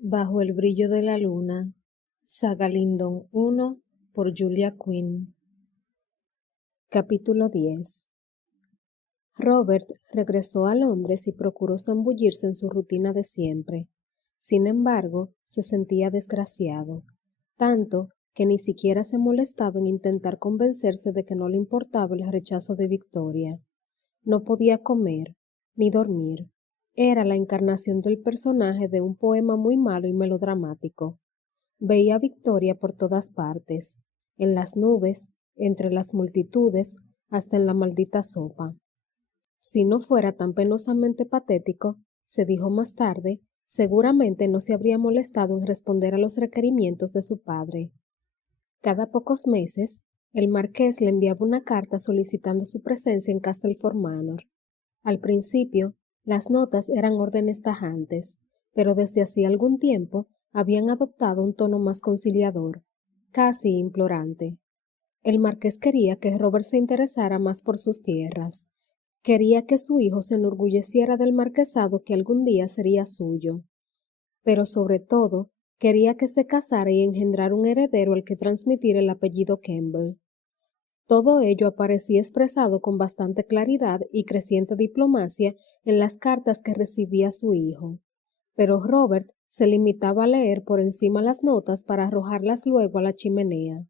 Bajo el brillo de la luna, Saga Lyndon 1 por Julia Quinn. Capítulo 10. Robert regresó a Londres y procuró zambullirse en su rutina de siempre. Sin embargo, se sentía desgraciado, tanto que ni siquiera se molestaba en intentar convencerse de que no le importaba el rechazo de Victoria. No podía comer, ni dormir. Era la encarnación del personaje de un poema muy malo y melodramático. Veía a Victoria por todas partes, en las nubes, entre las multitudes, hasta en la maldita sopa. Si no fuera tan penosamente patético, se dijo más tarde, seguramente no se habría molestado en responder a los requerimientos de su padre. Cada pocos meses, el marqués le enviaba una carta solicitando su presencia en Castleford Manor. Al principio, las notas eran órdenes tajantes, pero desde hacía algún tiempo habían adoptado un tono más conciliador, casi implorante. El marqués quería que Robert se interesara más por sus tierras. Quería que su hijo se enorgulleciera del marquesado que algún día sería suyo. Pero sobre todo, quería que se casara y engendrara un heredero al que transmitir el apellido Campbell. Todo ello aparecía expresado con bastante claridad y creciente diplomacia en las cartas que recibía su hijo. Pero Robert se limitaba a leer por encima las notas para arrojarlas luego a la chimenea.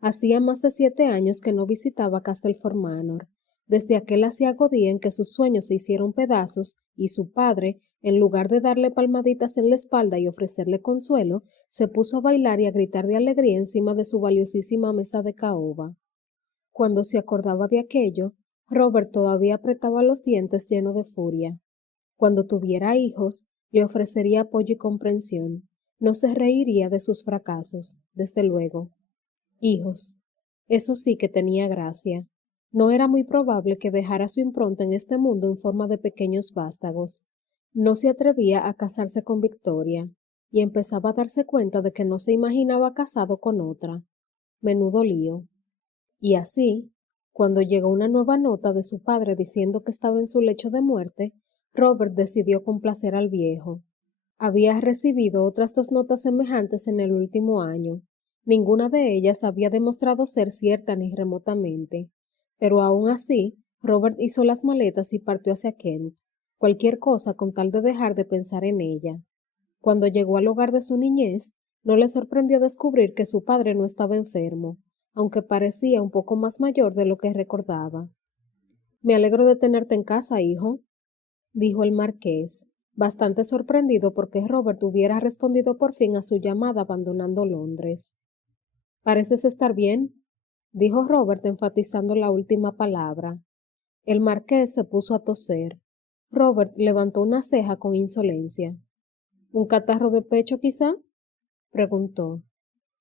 Hacía más de 7 años que no visitaba Castleford Manor, desde aquel aciago día en que sus sueños se hicieron pedazos y su padre, en lugar de darle palmaditas en la espalda y ofrecerle consuelo, se puso a bailar y a gritar de alegría encima de su valiosísima mesa de caoba. Cuando se acordaba de aquello, Robert todavía apretaba los dientes lleno de furia. Cuando tuviera hijos, le ofrecería apoyo y comprensión. No se reiría de sus fracasos, desde luego. Hijos. Eso sí que tenía gracia. No era muy probable que dejara su impronta en este mundo en forma de pequeños vástagos. No se atrevía a casarse con Victoria, y empezaba a darse cuenta de que no se imaginaba casado con otra. Menudo lío. Y así, cuando llegó una nueva nota de su padre diciendo que estaba en su lecho de muerte, Robert decidió complacer al viejo. Había recibido otras 2 notas semejantes en el último año. Ninguna de ellas había demostrado ser cierta ni remotamente. Pero aún así, Robert hizo las maletas y partió hacia Kent. Cualquier cosa con tal de dejar de pensar en ella. Cuando llegó al hogar de su niñez, no le sorprendió descubrir que su padre no estaba enfermo, aunque parecía un poco más mayor de lo que recordaba. Me alegro de tenerte en casa, hijo, dijo el marqués, bastante sorprendido porque Robert hubiera respondido por fin a su llamada abandonando Londres. ¿Pareces estar bien?, dijo Robert enfatizando la última palabra. El marqués se puso a toser. Robert levantó una ceja con insolencia. ¿Un catarro de pecho, quizá?, preguntó.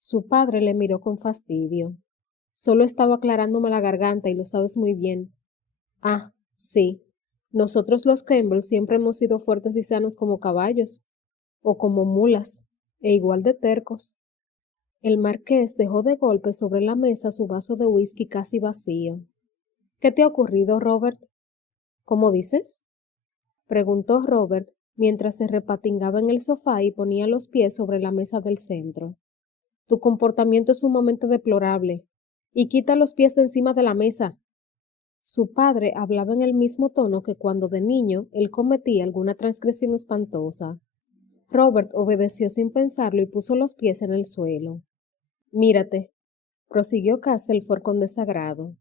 Su padre le miró con fastidio. Solo estaba aclarándome la garganta y lo sabes muy bien. Ah, sí. Nosotros los Campbell siempre hemos sido fuertes y sanos como caballos, o como mulas, e igual de tercos. El marqués dejó de golpe sobre la mesa su vaso de whisky casi vacío. ¿Qué te ha ocurrido, Robert? ¿Cómo dices?, preguntó Robert mientras se repatingaba en el sofá y ponía los pies sobre la mesa del centro. Tu comportamiento es sumamente deplorable. Y quita los pies de encima de la mesa. Su padre hablaba en el mismo tono que cuando de niño él cometía alguna transgresión espantosa. Robert obedeció sin pensarlo y puso los pies en el suelo. Mírate, prosiguió Castleford con desagrado,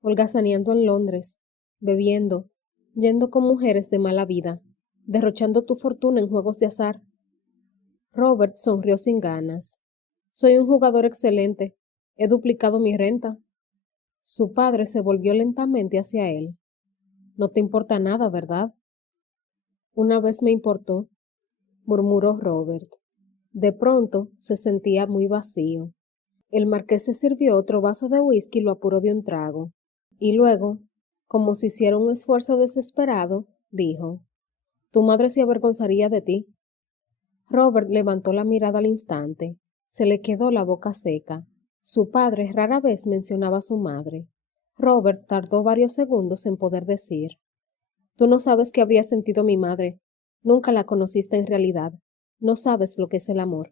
holgazaneando en Londres, bebiendo, yendo con mujeres de mala vida, derrochando tu fortuna en juegos de azar. Robert sonrió sin ganas. Soy un jugador excelente. He duplicado mi renta. Su padre se volvió lentamente hacia él. No te importa nada, ¿verdad? Una vez me importó, murmuró Robert. De pronto se sentía muy vacío. El marqués se sirvió otro vaso de whisky y lo apuró de un trago. Y luego, como si hiciera un esfuerzo desesperado, dijo, Tu madre se avergonzaría de ti. Robert levantó la mirada al instante. Se le quedó la boca seca. Su padre rara vez mencionaba a su madre. Robert tardó varios segundos en poder decir, Tú no sabes qué habría sentido mi madre. Nunca la conociste en realidad. No sabes lo que es el amor.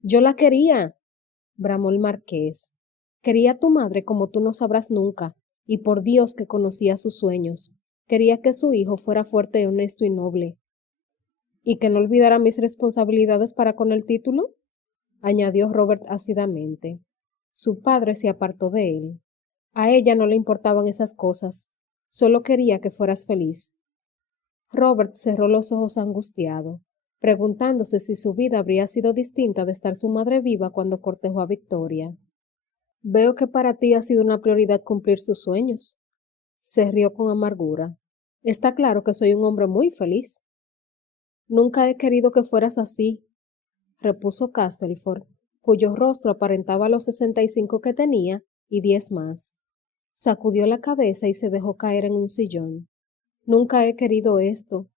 Yo la quería, bramó el marqués. Quería a tu madre como tú no sabrás nunca, y por Dios que conocía sus sueños. Quería que su hijo fuera fuerte, honesto y noble. ¿Y que no olvidara mis responsabilidades para con el título?, añadió Robert ácidamente. Su padre se apartó de él. A ella no le importaban esas cosas, solo quería que fueras feliz. Robert cerró los ojos angustiado, preguntándose si su vida habría sido distinta de estar su madre viva cuando cortejó a Victoria. Veo que para ti ha sido una prioridad cumplir sus sueños. Se rió con amargura. Está claro que soy un hombre muy feliz. Nunca he querido que fueras así, repuso Castleford, cuyo rostro aparentaba los 65 que tenía y 10 más. Sacudió la cabeza y se dejó caer en un sillón. Nunca he querido esto.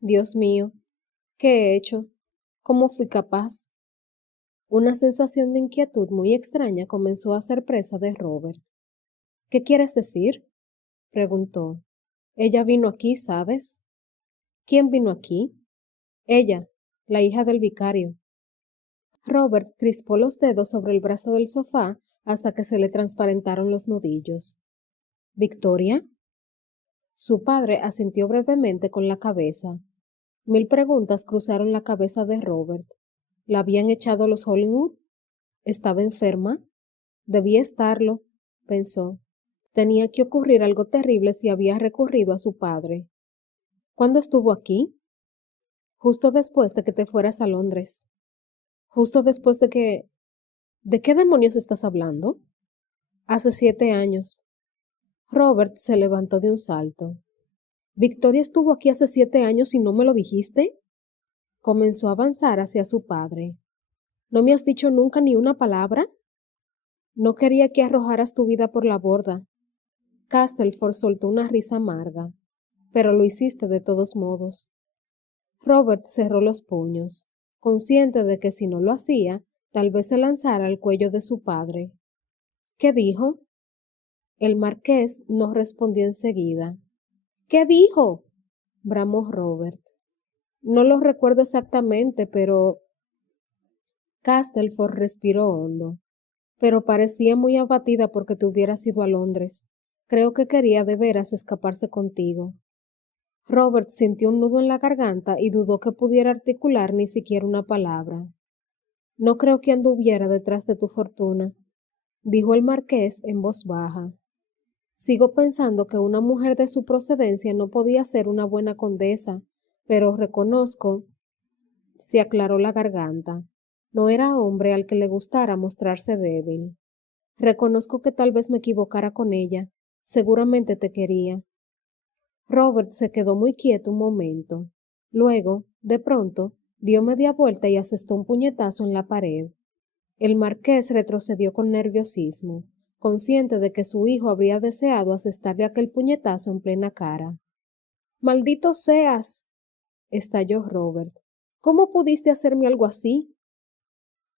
Dios mío, ¿qué he hecho? ¿Cómo fui capaz? Una sensación de inquietud muy extraña comenzó a ser presa de Robert. ¿Qué quieres decir?, preguntó. Ella vino aquí, ¿sabes? ¿Quién vino aquí? Ella, la hija del vicario. Robert crispó los dedos sobre el brazo del sofá hasta que se le transparentaron los nudillos. ¿Victoria? Su padre asintió brevemente con la cabeza. 1000 preguntas cruzaron la cabeza de Robert. ¿La habían echado los Hollingwood? ¿Estaba enferma? Debía estarlo, pensó. Tenía que ocurrir algo terrible si había recurrido a su padre. ¿Cuándo estuvo aquí? Justo después de que te fueras a Londres. Justo después de que... ¿De qué demonios estás hablando? Hace 7 años. Robert se levantó de un salto. ¿Victoria estuvo aquí hace 7 años y no me lo dijiste? Comenzó a avanzar hacia su padre. ¿No me has dicho nunca ni una palabra? No quería que arrojaras tu vida por la borda. Castleford soltó una risa amarga. Pero lo hiciste de todos modos. Robert cerró los puños, consciente de que si no lo hacía, tal vez se lanzara al cuello de su padre. ¿Qué dijo? El marqués no respondió enseguida. ¿Qué dijo?, bramó Robert. No lo recuerdo exactamente, pero... Castleford respiró hondo. Pero parecía muy abatida porque te hubieras ido a Londres. Creo que quería de veras escaparse contigo. Robert sintió un nudo en la garganta y dudó que pudiera articular ni siquiera una palabra. No creo que anduviera detrás de tu fortuna, dijo el marqués en voz baja. Sigo pensando que una mujer de su procedencia no podía ser una buena condesa, pero reconozco, se aclaró la garganta, no era hombre al que le gustara mostrarse débil. Reconozco que tal vez me equivocara con ella, seguramente te quería. Robert se quedó muy quieto un momento. Luego, de pronto, dio media vuelta y asestó un puñetazo en la pared. El marqués retrocedió con nerviosismo, consciente de que su hijo habría deseado asestarle aquel puñetazo en plena cara. ¡Maldito seas!, estalló Robert. ¿Cómo pudiste hacerme algo así?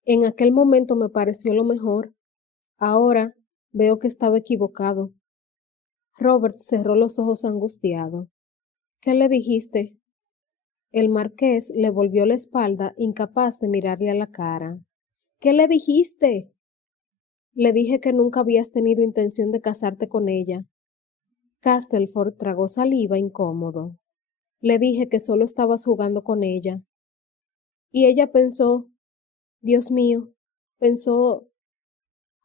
En aquel momento me pareció lo mejor. Ahora veo que estaba equivocado. Robert cerró los ojos angustiado. ¿Qué le dijiste? El marqués le volvió la espalda, incapaz de mirarle a la cara. ¿Qué le dijiste? Le dije que nunca habías tenido intención de casarte con ella. Castleford tragó saliva incómodo. Le dije que solo estabas jugando con ella. Y ella pensó, Dios mío, pensó...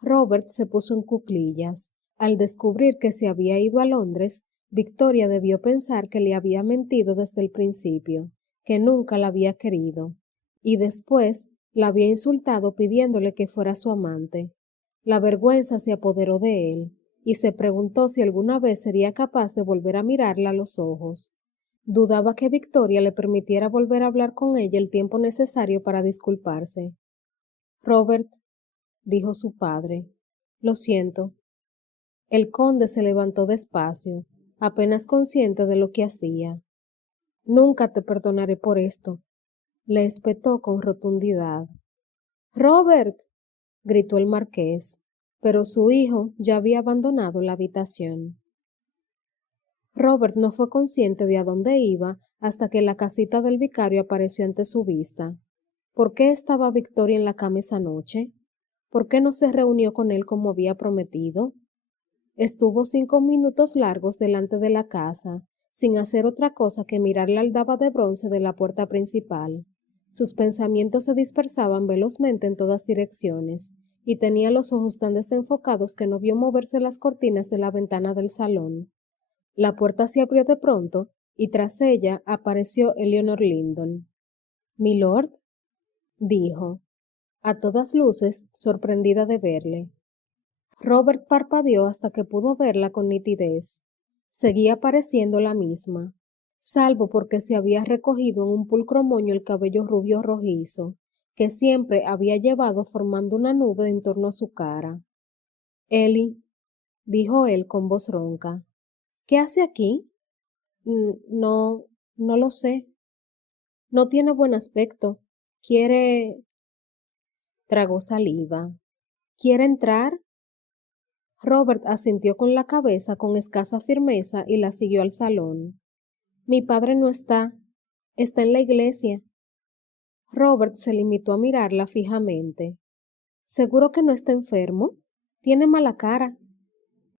Robert se puso en cuclillas. Al descubrir que se había ido a Londres, Victoria debió pensar que le había mentido desde el principio, que nunca la había querido, y después la había insultado pidiéndole que fuera su amante. La vergüenza se apoderó de él, y se preguntó si alguna vez sería capaz de volver a mirarla a los ojos. Dudaba que Victoria le permitiera volver a hablar con ella el tiempo necesario para disculparse. Robert, dijo su padre, lo siento. El conde se levantó despacio, apenas consciente de lo que hacía. Nunca te perdonaré por esto, le espetó con rotundidad. Robert, gritó el marqués, pero su hijo ya había abandonado la habitación. Robert no fue consciente de a dónde iba hasta que la casita del vicario apareció ante su vista. ¿Por qué estaba Victoria en la cama esa noche? ¿Por qué no se reunió con él como había prometido? Estuvo 5 minutos largos delante de la casa, sin hacer otra cosa que mirar la aldaba de bronce de la puerta principal. Sus pensamientos se dispersaban velozmente en todas direcciones, y tenía los ojos tan desenfocados que no vio moverse las cortinas de la ventana del salón. La puerta se abrió de pronto, y tras ella apareció Eleanor Lyndon. «Milord», dijo, a todas luces sorprendida de verle. Robert parpadeó hasta que pudo verla con nitidez. Seguía pareciendo la misma, salvo porque se había recogido en un pulcro moño el cabello rubio rojizo, que siempre había llevado formando una nube en torno a su cara. «Ellie», dijo él con voz ronca, «¿qué hace aquí?» No, no lo sé. No tiene buen aspecto. Quiere... Tragó saliva. ¿Quiere entrar? Robert asintió con la cabeza con escasa firmeza y la siguió al salón. Mi padre no está. Está en la iglesia. Robert se limitó a mirarla fijamente. ¿Seguro que no está enfermo? Tiene mala cara.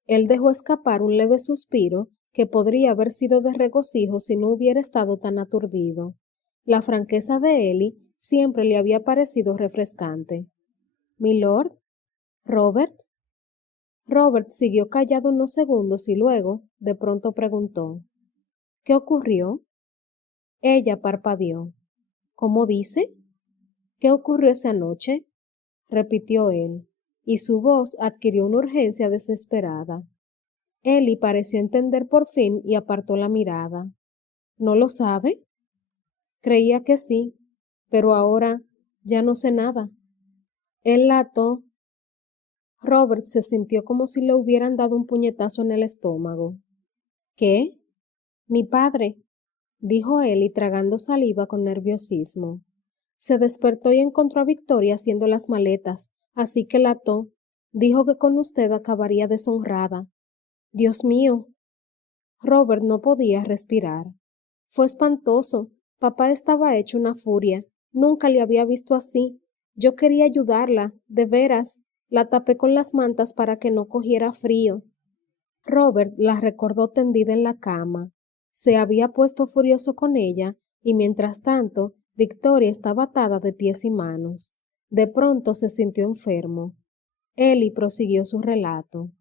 Él dejó escapar un leve suspiro que podría haber sido de regocijo si no hubiera estado tan aturdido. La franqueza de Ellie siempre le había parecido refrescante. ¿Milord? ¿Robert? Robert siguió callado unos segundos y luego, de pronto preguntó, ¿qué ocurrió? Ella parpadeó. ¿Cómo dice? ¿Qué ocurrió esa noche? Repitió él, y su voz adquirió una urgencia desesperada. Ellie pareció entender por fin y apartó la mirada. ¿No lo sabe? Creía que sí, pero ahora ya no sé nada. Él la ató. Robert se sintió como si le hubieran dado un puñetazo en el estómago. ¿Qué? Mi padre, dijo él y tragando saliva con nerviosismo. Se despertó y encontró a Victoria haciendo las maletas, así que la ató. Dijo que con usted acabaría deshonrada. Dios mío. Robert no podía respirar. Fue espantoso. Papá estaba hecho una furia. Nunca le había visto así. Yo quería ayudarla, de veras. La tapé con las mantas para que no cogiera frío. Robert la recordó tendida en la cama. Se había puesto furioso con ella, y mientras tanto, Victoria estaba atada de pies y manos. De pronto se sintió enfermo. Ellie prosiguió su relato.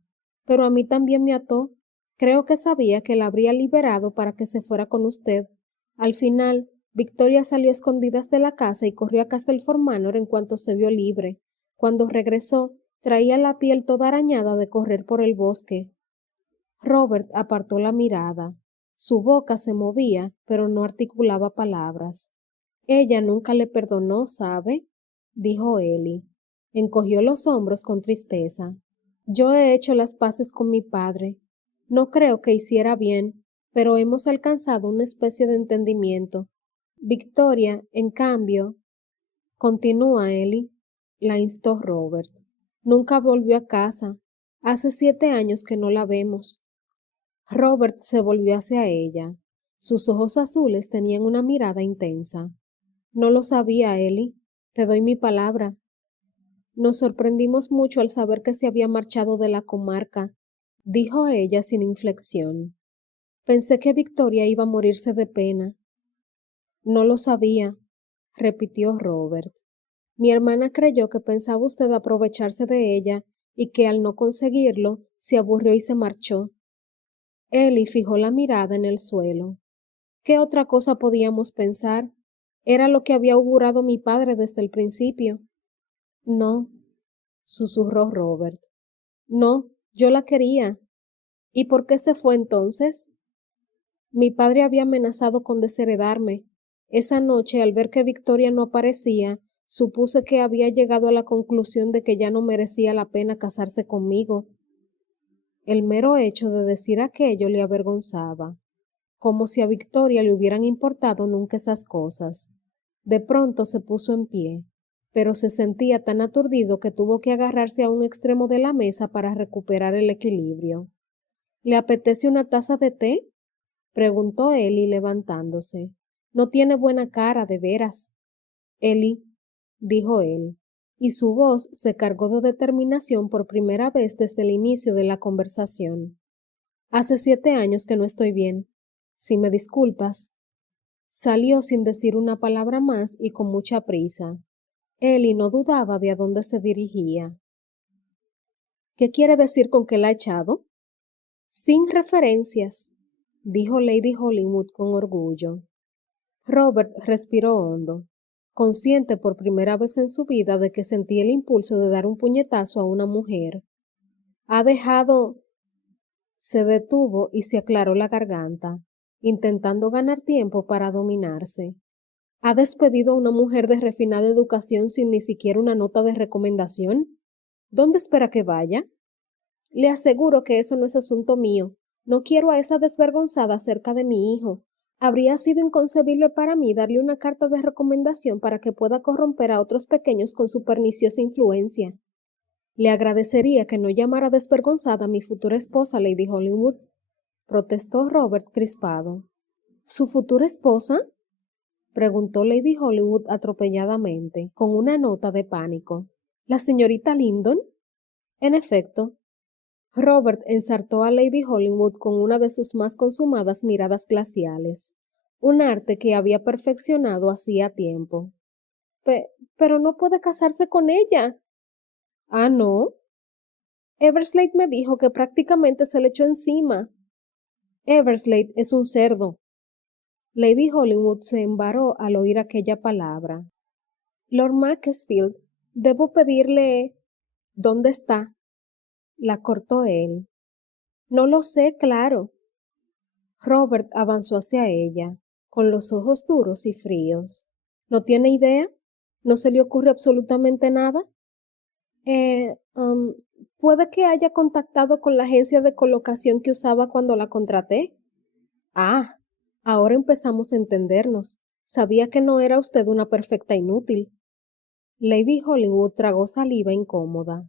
Pero a mí también me ató. Creo que sabía que la habría liberado para que se fuera con usted. Al final, Victoria salió a escondidas de la casa y corrió a Castle Manor en cuanto se vio libre. Cuando regresó, traía la piel toda arañada de correr por el bosque. Robert apartó la mirada. Su boca se movía, pero no articulaba palabras. Ella nunca le perdonó, ¿sabe? Dijo Ellie. Encogió los hombros con tristeza. Yo he hecho las paces con mi padre. No creo que hiciera bien, pero hemos alcanzado una especie de entendimiento. Victoria, en cambio, continúa Ellie, la instó Robert. Nunca volvió a casa. Hace 7 años que no la vemos. Robert se volvió hacia ella. Sus ojos azules tenían una mirada intensa. No lo sabía, Ellie. Te doy mi palabra. Nos sorprendimos mucho al saber que se había marchado de la comarca, dijo ella sin inflexión. Pensé que Victoria iba a morirse de pena. No lo sabía, repitió Robert. Mi hermana creyó que pensaba usted aprovecharse de ella y que al no conseguirlo, se aburrió y se marchó. Ellie fijó la mirada en el suelo. ¿Qué otra cosa podíamos pensar? Era lo que había augurado mi padre desde el principio. No, susurró Robert. No, yo la quería. ¿Y por qué se fue entonces? Mi padre había amenazado con desheredarme. Esa noche, al ver que Victoria no aparecía, supuse que había llegado a la conclusión de que ya no merecía la pena casarse conmigo. El mero hecho de decir aquello le avergonzaba, como si a Victoria le hubieran importado nunca esas cosas. De pronto se puso en pie, pero se sentía tan aturdido que tuvo que agarrarse a un extremo de la mesa para recuperar el equilibrio. ¿Le apetece una taza de té? preguntó Ellie levantándose. No tiene buena cara, de veras. Ellie, dijo él, y su voz se cargó de determinación por primera vez desde el inicio de la conversación. Hace 7 años que no estoy bien. Si me disculpas. Salió sin decir una palabra más y con mucha prisa. Ellie no dudaba de a dónde se dirigía. ¿Qué quiere decir con que la ha echado? Sin referencias, dijo Lady Hollywood con orgullo. Robert respiró hondo, consciente por primera vez en su vida de que sentía el impulso de dar un puñetazo a una mujer. Ha dejado... Se detuvo y se aclaró la garganta, intentando ganar tiempo para dominarse. ¿Ha despedido a una mujer de refinada educación sin ni siquiera una nota de recomendación? ¿Dónde espera que vaya? Le aseguro que eso no es asunto mío. No quiero a esa desvergonzada cerca de mi hijo. Habría sido inconcebible para mí darle una carta de recomendación para que pueda corromper a otros pequeños con su perniciosa influencia. Le agradecería que no llamara desvergonzada a mi futura esposa, Lady Hollywood, protestó Robert crispado. ¿Su futura esposa? Preguntó Lady Hollywood atropelladamente, con una nota de pánico. ¿La señorita Lyndon? En efecto. Robert ensartó a Lady Hollywood con una de sus más consumadas miradas glaciales, un arte que había perfeccionado hacía tiempo. Pero no puede casarse con ella. ¿Ah, no? Everslade me dijo que prácticamente se le echó encima. Everslade es un cerdo. Lady Hollywood se embaró al oír aquella palabra. Lord Macclesfield, debo pedirle... ¿Dónde está? La cortó él. No lo sé, claro. Robert avanzó hacia ella, con los ojos duros y fríos. ¿No tiene idea? ¿No se le ocurre absolutamente nada? Puede que haya contactado con la agencia de colocación que usaba cuando la contraté. Ah, ahora empezamos a entendernos. Sabía que no era usted una perfecta inútil. Lady Hollywood tragó saliva incómoda.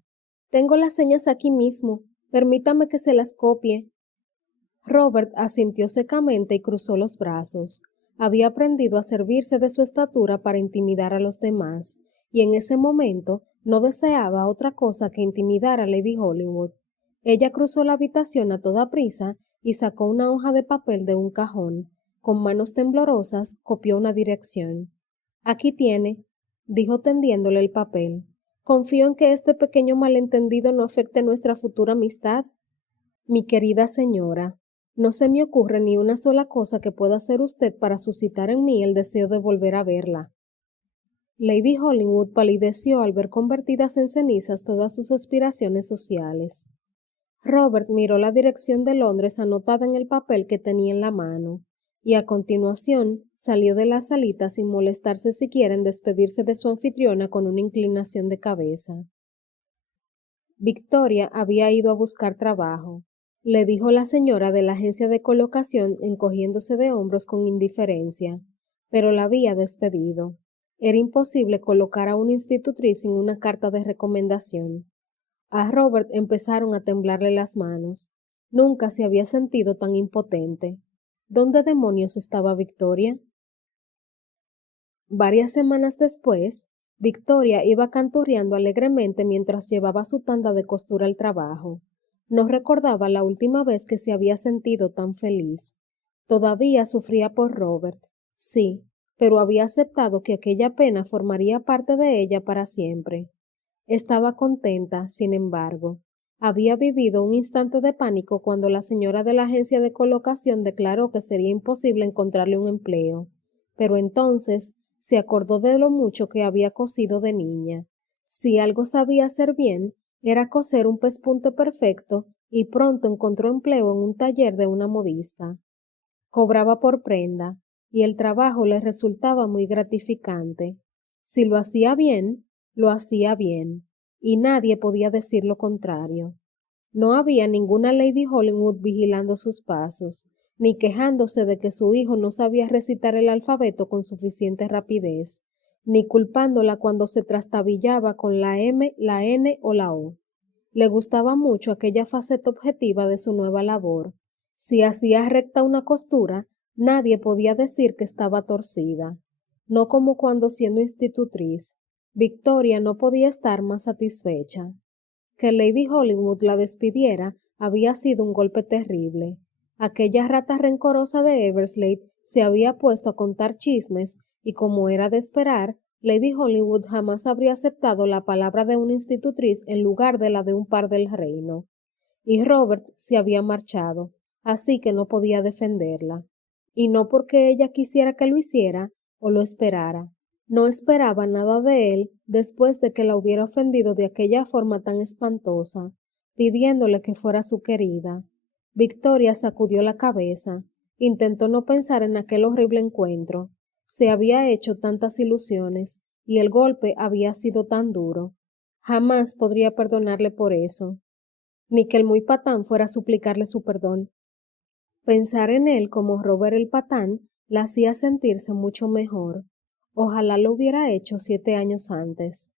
Tengo las señas aquí mismo. Permítame que se las copie. Robert asintió secamente y cruzó los brazos. Había aprendido a servirse de su estatura para intimidar a los demás, y en ese momento no deseaba otra cosa que intimidar a Lady Hollywood. Ella cruzó la habitación a toda prisa y sacó una hoja de papel de un cajón. Con manos temblorosas copió una dirección. Aquí tiene, dijo tendiéndole el papel. Confío en que este pequeño malentendido no afecte nuestra futura amistad. Mi querida señora, no se me ocurre ni una sola cosa que pueda hacer usted para suscitar en mí el deseo de volver a verla. Lady Hollywood palideció al ver convertidas en cenizas todas sus aspiraciones sociales. Robert miró la dirección de Londres anotada en el papel que tenía en la mano, y a continuación salió de la salita sin molestarse siquiera en despedirse de su anfitriona con una inclinación de cabeza. Victoria había ido a buscar trabajo, le dijo la señora de la agencia de colocación encogiéndose de hombros con indiferencia, pero la había despedido. Era imposible colocar a una institutriz sin una carta de recomendación. A Robert empezaron a temblarle las manos. Nunca se había sentido tan impotente. ¿Dónde demonios estaba Victoria? Varias semanas después, Victoria iba canturreando alegremente mientras llevaba su tanda de costura al trabajo. No recordaba la última vez que se había sentido tan feliz. Todavía sufría por Robert, sí, pero había aceptado que aquella pena formaría parte de ella para siempre. Estaba contenta, sin embargo. Había vivido un instante de pánico cuando la señora de la agencia de colocación declaró que sería imposible encontrarle un empleo, pero entonces se acordó de lo mucho que había cosido de niña. Si algo sabía hacer bien, era coser un pespunte perfecto y pronto encontró empleo en un taller de una modista. Cobraba por prenda y el trabajo le resultaba muy gratificante. Si lo hacía bien, lo hacía bien, y nadie podía decir lo contrario. No había ninguna Lady Hollywood vigilando sus pasos, ni quejándose de que su hijo no sabía recitar el alfabeto con suficiente rapidez, ni culpándola cuando se trastabillaba con la M, la N o la O. Le gustaba mucho aquella faceta objetiva de su nueva labor. Si hacía recta una costura, nadie podía decir que estaba torcida, no como cuando siendo institutriz, Victoria no podía estar más satisfecha. Que Lady Hollywood la despidiera había sido un golpe terrible. Aquella rata rencorosa de Everslade se había puesto a contar chismes y, como era de esperar, Lady Hollywood jamás habría aceptado la palabra de una institutriz en lugar de la de un par del reino. Y Robert se había marchado, así que no podía defenderla. Y no porque ella quisiera que lo hiciera o lo esperara. No esperaba nada de él después de que la hubiera ofendido de aquella forma tan espantosa, pidiéndole que fuera su querida. Victoria sacudió la cabeza, intentó no pensar en aquel horrible encuentro. Se había hecho tantas ilusiones, y el golpe había sido tan duro. Jamás podría perdonarle por eso, ni que el muy patán fuera a suplicarle su perdón. Pensar en él como Robert el patán la hacía sentirse mucho mejor. Ojalá lo hubiera hecho 7 años antes.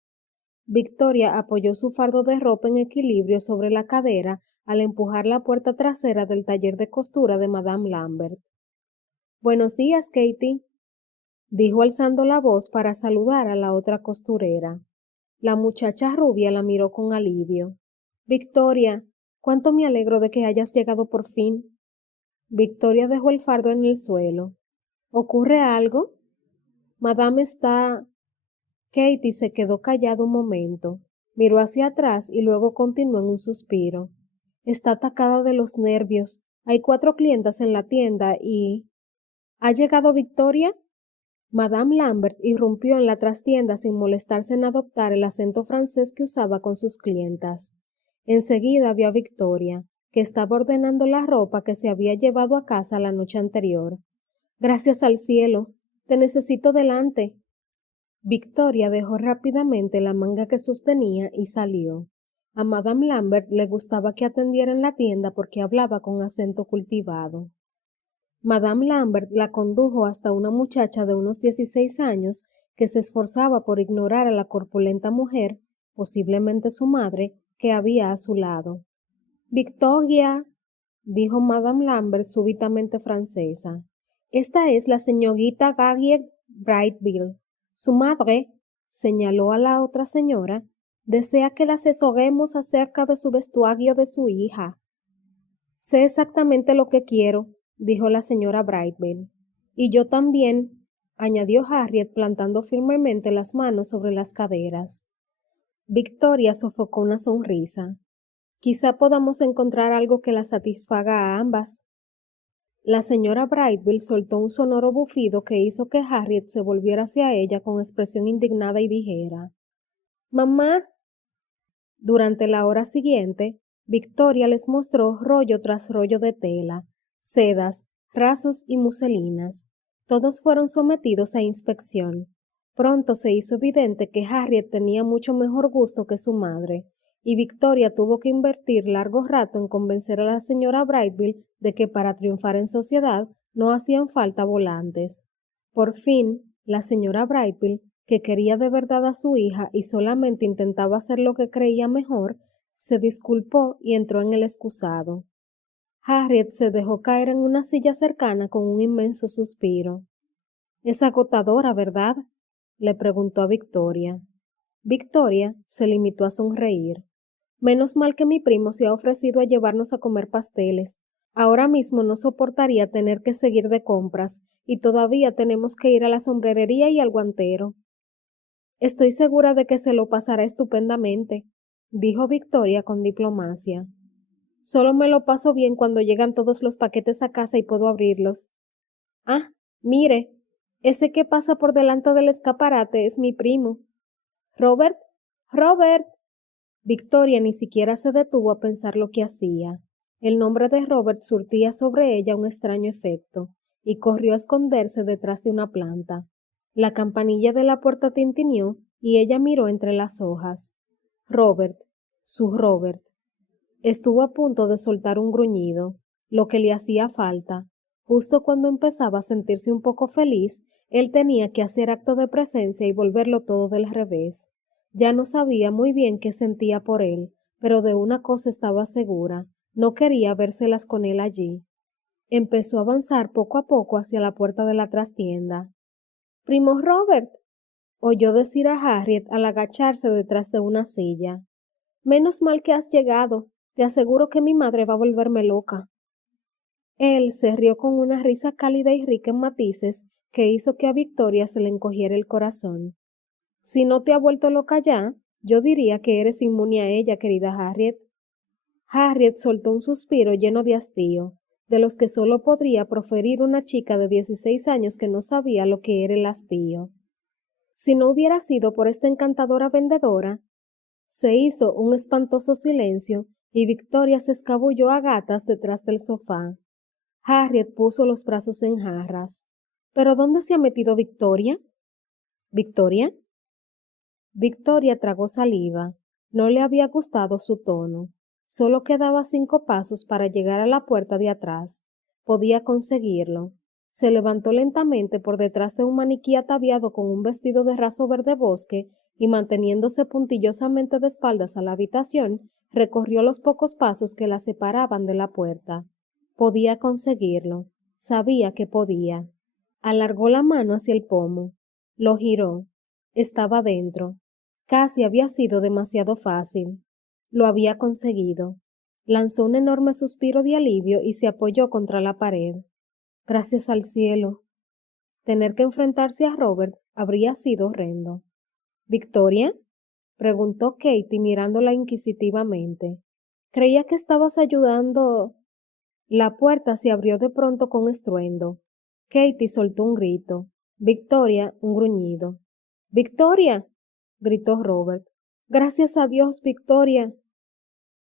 Victoria apoyó su fardo de ropa en equilibrio sobre la cadera al empujar la puerta trasera del taller de costura de Madame Lambert. Buenos días, Katie, dijo alzando la voz para saludar a la otra costurera. La muchacha rubia la miró con alivio. Victoria, cuánto me alegro de que hayas llegado por fin. Victoria dejó el fardo en el suelo. ¿Ocurre algo? Madame está... Katie se quedó callada un momento, miró hacia atrás y luego continuó en un suspiro. Está atacada de los nervios. Hay 4 clientas en la tienda y... ¿Ha llegado Victoria? Madame Lambert irrumpió en la trastienda sin molestarse en adoptar el acento francés que usaba con sus clientas. Enseguida vio a Victoria, que estaba ordenando la ropa que se había llevado a casa la noche anterior. Gracias al cielo. Te necesito delante. Victoria dejó rápidamente la manga que sostenía y salió. A Madame Lambert le gustaba que atendiera en la tienda porque hablaba con acento cultivado. Madame Lambert la condujo hasta una muchacha de unos 16 años que se esforzaba por ignorar a la corpulenta mujer, posiblemente su madre, que había a su lado. Victoria, dijo Madame Lambert súbitamente francesa. Esta es la señorita Harriet Brightville. Su madre, señaló a la otra señora, desea que la asesoremos acerca de su vestuario de su hija. Sé exactamente lo que quiero, dijo la señora Brightville. Y yo también, añadió Harriet plantando firmemente las manos sobre las caderas. Victoria sofocó una sonrisa. Quizá podamos encontrar algo que la satisfaga a ambas. La señora Brightville soltó un sonoro bufido que hizo que Harriet se volviera hacia ella con expresión indignada y dijera: «Mamá». Durante la hora siguiente, Victoria les mostró rollo tras rollo de tela, sedas, rasos y muselinas. Todos fueron sometidos a inspección. Pronto se hizo evidente que Harriet tenía mucho mejor gusto que su madre, y Victoria tuvo que invertir largo rato en convencer a la señora Brightville de que para triunfar en sociedad no hacían falta volantes. Por fin, la señora Brightville, que quería de verdad a su hija y solamente intentaba hacer lo que creía mejor, se disculpó y entró en el excusado. Harriet se dejó caer en una silla cercana con un inmenso suspiro. «Es agotadora, ¿verdad?», le preguntó a Victoria. Victoria se limitó a sonreír. «Menos mal que mi primo se ha ofrecido a llevarnos a comer pasteles. Ahora mismo no soportaría tener que seguir de compras, y todavía tenemos que ir a la sombrerería y al guantero». «Estoy segura de que se lo pasará estupendamente», dijo Victoria con diplomacia. «Solo me lo paso bien cuando llegan todos los paquetes a casa y puedo abrirlos. Ah, mire, ese que pasa por delante del escaparate es mi primo. Robert, Robert». Victoria ni siquiera se detuvo a pensar lo que hacía. El nombre de Robert surtía sobre ella un extraño efecto, y corrió a esconderse detrás de una planta. La campanilla de la puerta tintineó y ella miró entre las hojas. Robert, su Robert. Estuvo a punto de soltar un gruñido, lo que le hacía falta. Justo cuando empezaba a sentirse un poco feliz, él tenía que hacer acto de presencia y volverlo todo del revés. Ya no sabía muy bien qué sentía por él, pero de una cosa estaba segura: no quería vérselas con él allí. Empezó a avanzar poco a poco hacia la puerta de la trastienda. «Primo Robert», oyó decir a Harriet al agacharse detrás de una silla. «Menos mal que has llegado. Te aseguro que mi madre va a volverme loca». Él se rió con una risa cálida y rica en matices que hizo que a Victoria se le encogiera el corazón. «Si no te ha vuelto loca ya, yo diría que eres inmune a ella, querida Harriet». Harriet soltó un suspiro lleno de hastío, de los que solo podría proferir una chica de 16 años que no sabía lo que era el hastío. Si no hubiera sido por esta encantadora vendedora. Se hizo un espantoso silencio y Victoria se escabulló a gatas detrás del sofá. Harriet puso los brazos en jarras. ¿Pero dónde se ha metido Victoria? ¿Victoria? Victoria tragó saliva. No le había gustado su tono. Solo quedaba 5 pasos para llegar a la puerta de atrás. Podía conseguirlo. Se levantó lentamente por detrás de un maniquí ataviado con un vestido de raso verde bosque y manteniéndose puntillosamente de espaldas a la habitación, recorrió los pocos pasos que la separaban de la puerta. Podía conseguirlo. Sabía que podía. Alargó la mano hacia el pomo. Lo giró. Estaba dentro. Casi había sido demasiado fácil. Lo había conseguido. Lanzó un enorme suspiro de alivio y se apoyó contra la pared. Gracias al cielo. Tener que enfrentarse a Robert habría sido horrendo. ¿Victoria? Preguntó Katie mirándola inquisitivamente. Creía que estabas ayudando. La puerta se abrió de pronto con estruendo. Katie soltó un grito. Victoria un gruñido. ¡Victoria!, gritó Robert. Gracias a Dios, Victoria.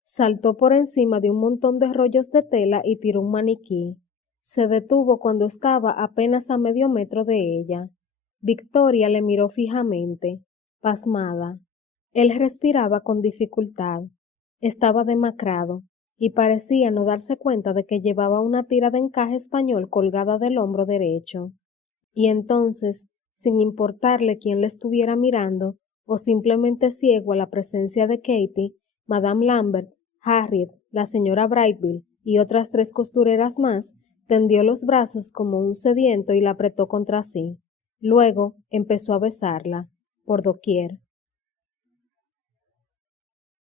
Saltó por encima de un montón de rollos de tela y tiró un maniquí. Se detuvo cuando estaba apenas a medio metro de ella. Victoria le miró fijamente, pasmada. Él respiraba con dificultad. Estaba demacrado y parecía no darse cuenta de que llevaba una tira de encaje español colgada del hombro derecho. Y entonces, sin importarle quién le estuviera mirando, o simplemente ciego a la presencia de Katie, Madame Lambert, Harriet, la señora Brightville y otras 3 costureras más, tendió los brazos como un sediento y la apretó contra sí. Luego empezó a besarla, por doquier.